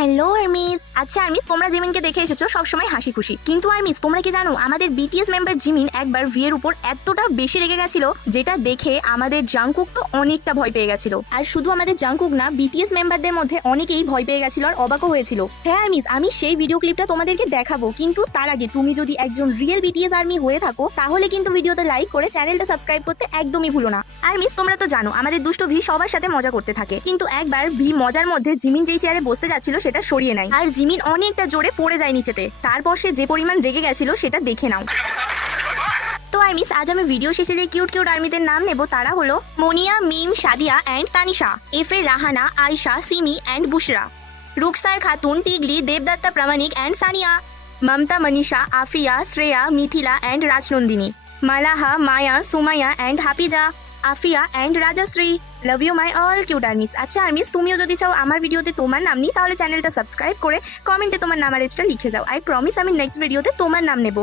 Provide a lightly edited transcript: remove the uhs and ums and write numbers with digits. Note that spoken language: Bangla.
Hello armies. আচ্ছা আর্মিস, তোমরা জিমিনকে দেখে এসেছো সবসময় হাসি খুশি, কিন্তু আর্মিস তোমরা কি জানো আমাদের বিটিএস মেম্বার জিমিন একবার ভিয়ের উপর এতটা বেশি রেগে গেছিল যেটা দেখে আমাদের জাংকুক তো অনেকটা ভয় পেয়ে গেছিল। আর শুধু আমাদের জাংকুক না, বিটিএস মেম্বারদের মধ্যে অনেকেই ভয় পেয়ে গেছিল আর অবাকও হয়েছিল। হ্যাঁ আর্মিস, আমি সেই ভিডিও ক্লিপটা তোমাদেরকে দেখাবো, কিন্তু তার আগে তুমি যদি একজন রিয়েল বিটিএস আর্মি হয়ে থাকো তাহলে কিন্তু ভিডিওতে লাইক করে চ্যানেলটা সাবস্ক্রাইব করতে একদমই ভুলো না। আর্মিস তোমরা তো জানো আমাদের দুষ্ট ভি সবার সাথে মজা করতে থাকে, কিন্তু একবার ভি মজার মধ্যে জিমিন যেই চেয়ারে বসতে যাচ্ছিল সেটা সরিয়ে নেয় আর জিমিন অনেকটা জোরে পড়ে যায় নিচেতে। তারপর সে যে পরিমাণ রেগে গেছিল সেটা দেখে নাও। তো আর্মিস, আজ আমি ভিডিও শেষে যে কিউট কিউট আর্মিদের নাম নেব তারা হলো মোনিয়া, মিম, সাদিয়া অ্যান্ড তানিশা, এফে Rahana, Ayesha, Simi and Bushra, Ruksar Khatun, Tigli, Debdatta Pramanik and Sania, Mamata, Manisha, Afia, Shreya, Mithila and Rajnandini, Malaha, Maya, Sumaiya and Hafiza, Afia and Rajashree. Love you my all cute armies. আচ্ছা আর্মিস, তুমিও যদি চাও আমার ভিডিওতে তোমার নাম নিই তাহলে চ্যানেলটা সাবস্ক্রাইব করে কমেন্টে তোমার নাম আর এজটা লিখে যাও। আই প্রমিস আমি নেক্সট ভিডিওতে তোমার নাম নেব।